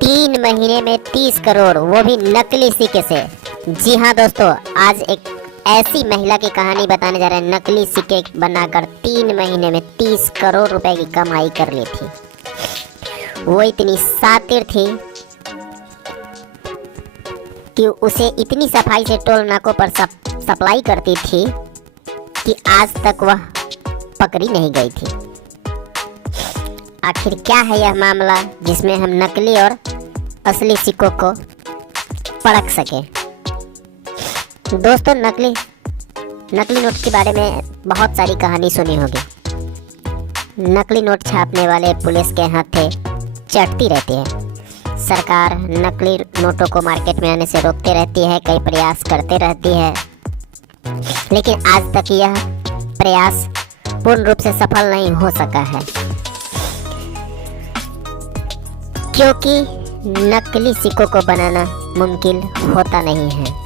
3 महीने में 30 करोड़, वो भी नकली सिक्के से। जी हाँ दोस्तों, आज एक ऐसी महिला की कहानी बताने जा रहे हैं। नकली सिक्के बनाकर 3 महीने में 30 करोड़ रुपए की कमाई कर ली थी। वो इतनी शातिर थी कि उसे इतनी सफाई से टोल नाकों पर सप्लाई करती थी कि आज तक वह पकड़ी नहीं गई थी। आखिर क्या है यह मामला जिसमें हम नकली और असली सिक्कों को परख सके। दोस्तों, नकली नोट के बारे में बहुत सारी कहानी सुनी होगी। नकली नोट छापने वाले पुलिस के हाथे चढ़ती रहती है। सरकार नकली नोटों को मार्केट में आने से रोकते रहती है, कई प्रयास करते रहती है, लेकिन आज तक यह प्रयास पूर्ण रूप से सफल नहीं हो सका है, क्योंकि नकली सिक्कों को बनाना मुमकिन होता नहीं है।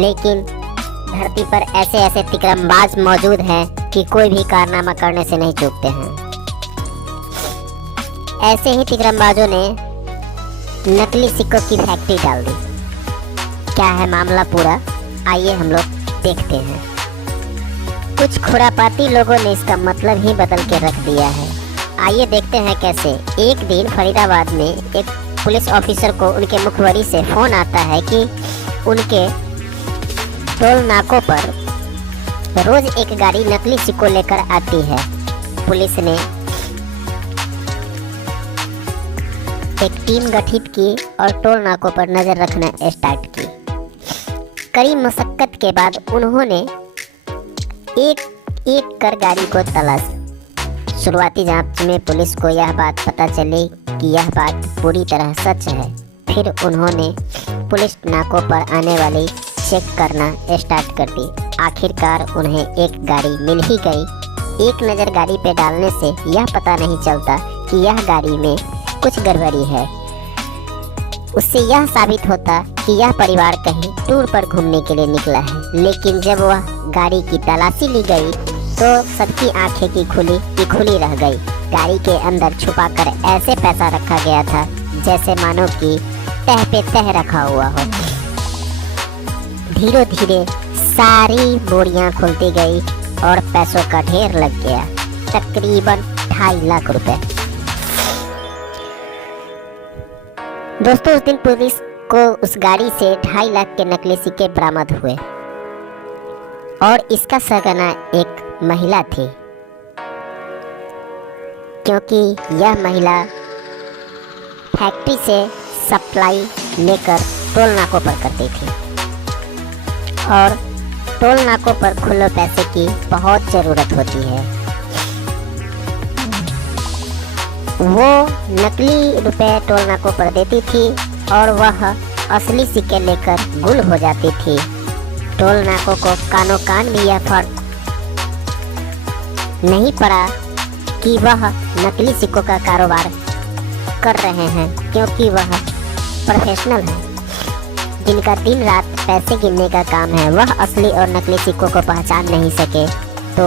लेकिन धरती पर ऐसे ऐसे तिकड़मबाज मौजूद हैं कि कोई भी कारनामा करने से नहीं चूकते हैं। ऐसे ही तिकड़मबाजों ने नकली सिक्कों की फैक्ट्री डाल दी। क्या है मामला पूरा, आइए हम लोग देखते हैं। कुछ खुरापाती लोगों ने इसका मतलब ही बदल के रख दिया है। आइए देखते हैं कैसे। एक दिन फरीदाबाद में एक पुलिस ऑफिसर को उनके मुखबरी से फोन आता है कि उनके टोल नाकों पर रोज एक गाड़ी नकली सिक्कों लेकर आती है। पुलिस ने एक टीम गठित की और टोल नाकों पर नजर रखना स्टार्ट की। कड़ी मशक्कत के बाद उन्होंने एक एक कर गाड़ी को तलाशा। शुरुआती जांच में पुलिस को यह बात पता चली कि यह बात पूरी तरह सच है। फिर उन्होंने पुलिस नाकों पर आने वाली चेक करना स्टार्ट कर दी। आखिरकार उन्हें एक गाड़ी मिल ही गई। एक नज़र गाड़ी पे डालने से यह पता नहीं चलता कि यह गाड़ी में कुछ गड़बड़ी है। उससे यह साबित होता कि यह परिवार कहीं टूर पर घूमने के लिए निकला है। लेकिन जब वह गाड़ी की तलाशी ली गई तो सबकी आंखें की खुली रह गई। गाड़ी के अंदर छुपाकर ऐसे पैसा रखा गया था जैसे मानो कि तह पे तह रखा हुआ हो। धीरे धीरे सारी बोरियां खुलती गई और पैसों का ढेर लग गया, तकरीबन 2.5 लाख रुपए। दोस्तों, उस दिन पुलिस को उस गाड़ी से 2.5 लाख के नकली सिक्के बरामद हुए और इसका सरगना एक महिला थी, क्योंकि यह महिला फैक्ट्री से सप्लाई लेकर टोल नाकों पर करती थी और टोल नाकों पर खुले पैसे की बहुत ज़रूरत होती है। वो नकली रुपए टोल नाकों पर देती थी और वह असली सिक्के लेकर गुल हो जाती थी। टोल नाकों को कानो कान भी यह फर्क नहीं पड़ा कि वह नकली सिक्कों का कारोबार कर रहे हैं, क्योंकि वह प्रोफेशनल है जिनका दिन रात पैसे गिनने का काम है। वह असली और नकली सिक्कों को पहचान नहीं सके तो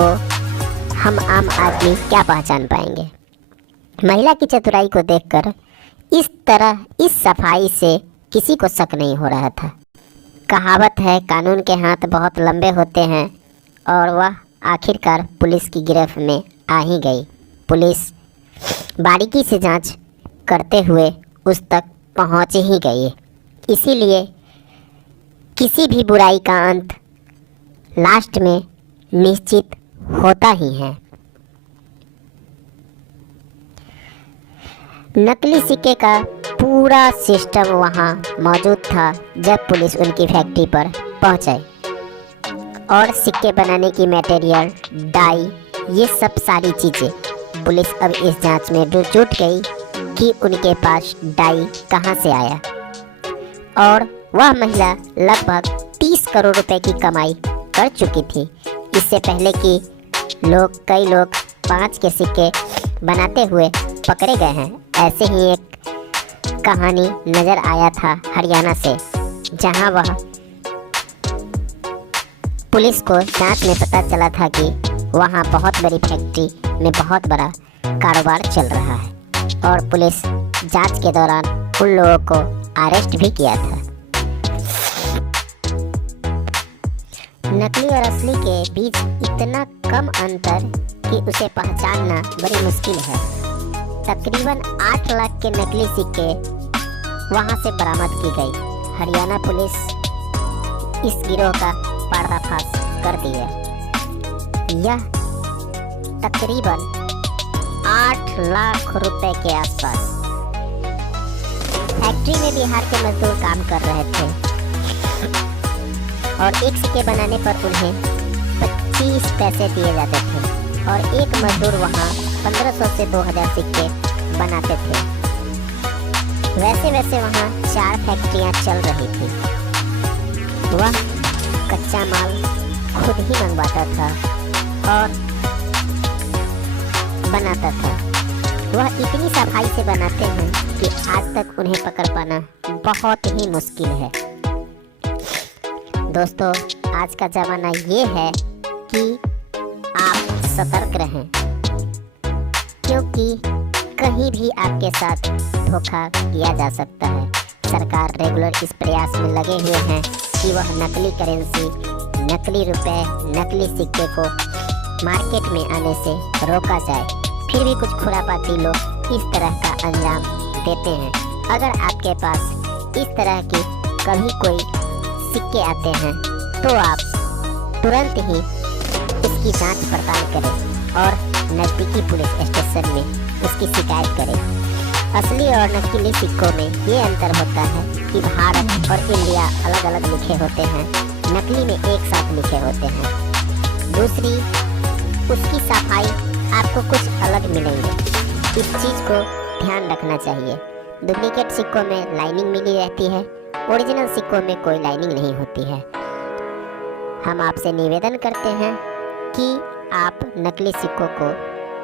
हम आम आदमी क्या पहचान पाएंगे। महिला की चतुराई को देखकर इस सफाई से किसी को शक नहीं हो रहा था। कहावत है, कानून के हाथ बहुत लंबे होते हैं, और वह आखिरकार पुलिस की गिरफ्त में आ ही गई। पुलिस बारीकी से जांच करते हुए उस तक पहुंच ही गई। इसीलिए किसी भी बुराई का अंत लास्ट में निश्चित होता ही है। नकली सिक्के का पूरा सिस्टम वहां मौजूद था जब पुलिस उनकी फैक्ट्री पर पहुंची और सिक्के बनाने की मटेरियल, डाई, ये सब सारी चीज़ें पुलिस अब इस जांच में जुट गई कि उनके पास डाई कहां से आया। और वह महिला लगभग 30 करोड़ रुपए की कमाई कर चुकी थी। इससे पहले कि कई लोग 5 के सिक्के बनाते हुए पकड़े गए हैं। ऐसे ही एक कहानी नज़र आया था हरियाणा से, जहां वह पुलिस को जांच में पता चला था कि वहां बहुत बड़ी फैक्ट्री में बहुत बड़ा कारोबार चल रहा है और पुलिस जांच के दौरान उन लोगों को अरेस्ट भी किया था। नकली और असली के बीच इतना कम अंतर कि उसे पहचानना बड़ी मुश्किल है। तकरीबन 8 लाख के नकली सिक्के वहां से बरामद की गई। हरियाणा पुलिस इस गिरोह का पर्दाफाश कर दी है। यह तकरीबन 8 लाख रुपए के आसपास। फैक्ट्री में बिहार के मजदूर काम कर रहे थे और एक सिक्के बनाने पर उन्हें 25 पैसे दिए जाते थे और एक मजदूर वहां 1500 से 2000 सिक्के बनाते थे। वैसे वैसे वहां 4 फैक्ट्रियां चल रही थी। वह कच्चा माल खुद ही मंगवाता था और बनाता था। वह इतनी सफाई से बनाते हैं कि आज तक उन्हें पकड़ पाना बहुत ही मुश्किल है। दोस्तों, आज का ज़माना ये है कि आप सतर्क रहें, क्योंकि कहीं भी आपके साथ धोखा किया जा सकता है। सरकार रेगुलर इस प्रयास में लगे हुए हैं कि वह नकली करेंसी, नकली रुपए, नकली सिक्के को मार्केट में आने से रोका जाए। फिर भी कुछ खुरापाती लोग इस तरह का अंजाम देते हैं। अगर आपके पास इस तरह की कभी कोई सिक्के आते हैं तो आप तुरंत ही इसकी जांच पड़ताल करें और नज़दीकी पुलिस स्टेशन में उसकी शिकायत करें। असली और नकली सिक्कों में ये अंतर होता है कि भारत और इंडिया अलग अलग लिखे होते हैं, नकली में एक साथ लिखे होते हैं। दूसरी, उसकी सफाई आपको कुछ अलग मिलेंगे। इस चीज़ को ध्यान रखना चाहिए। डुप्लीकेट सिक्कों में लाइनिंग मिली रहती है, ओरिजिनल सिक्कों में कोई लाइनिंग नहीं होती है। हम आपसे निवेदन करते हैं कि आप नकली सिक्कों को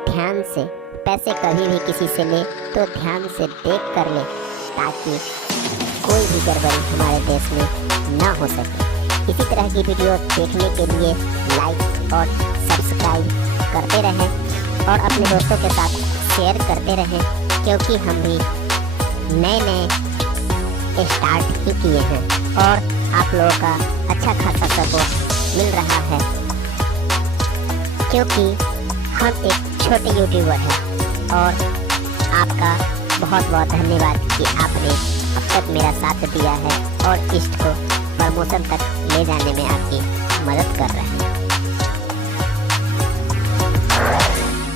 ध्यान से, पैसे कभी भी किसी से ले तो ध्यान से देख कर ले, ताकि कोई भी गड़बड़ी हमारे देश में ना हो सके। इसी तरह की वीडियो देखने के लिए लाइक और सब्सक्राइब करते रहें और अपने दोस्तों के साथ शेयर करते रहें, क्योंकि हम भी नए स्टार्ट ही किए हैं और आप लोगों का अच्छा खासा सपोर्ट मिल रहा है, क्योंकि हम एक छोटे यूट्यूबर हैं। और आपका बहुत बहुत धन्यवाद कि आपने अब तक मेरा साथ दिया है और इसको प्रमोशन तक ले जाने में आपकी मदद कर रहे हैं।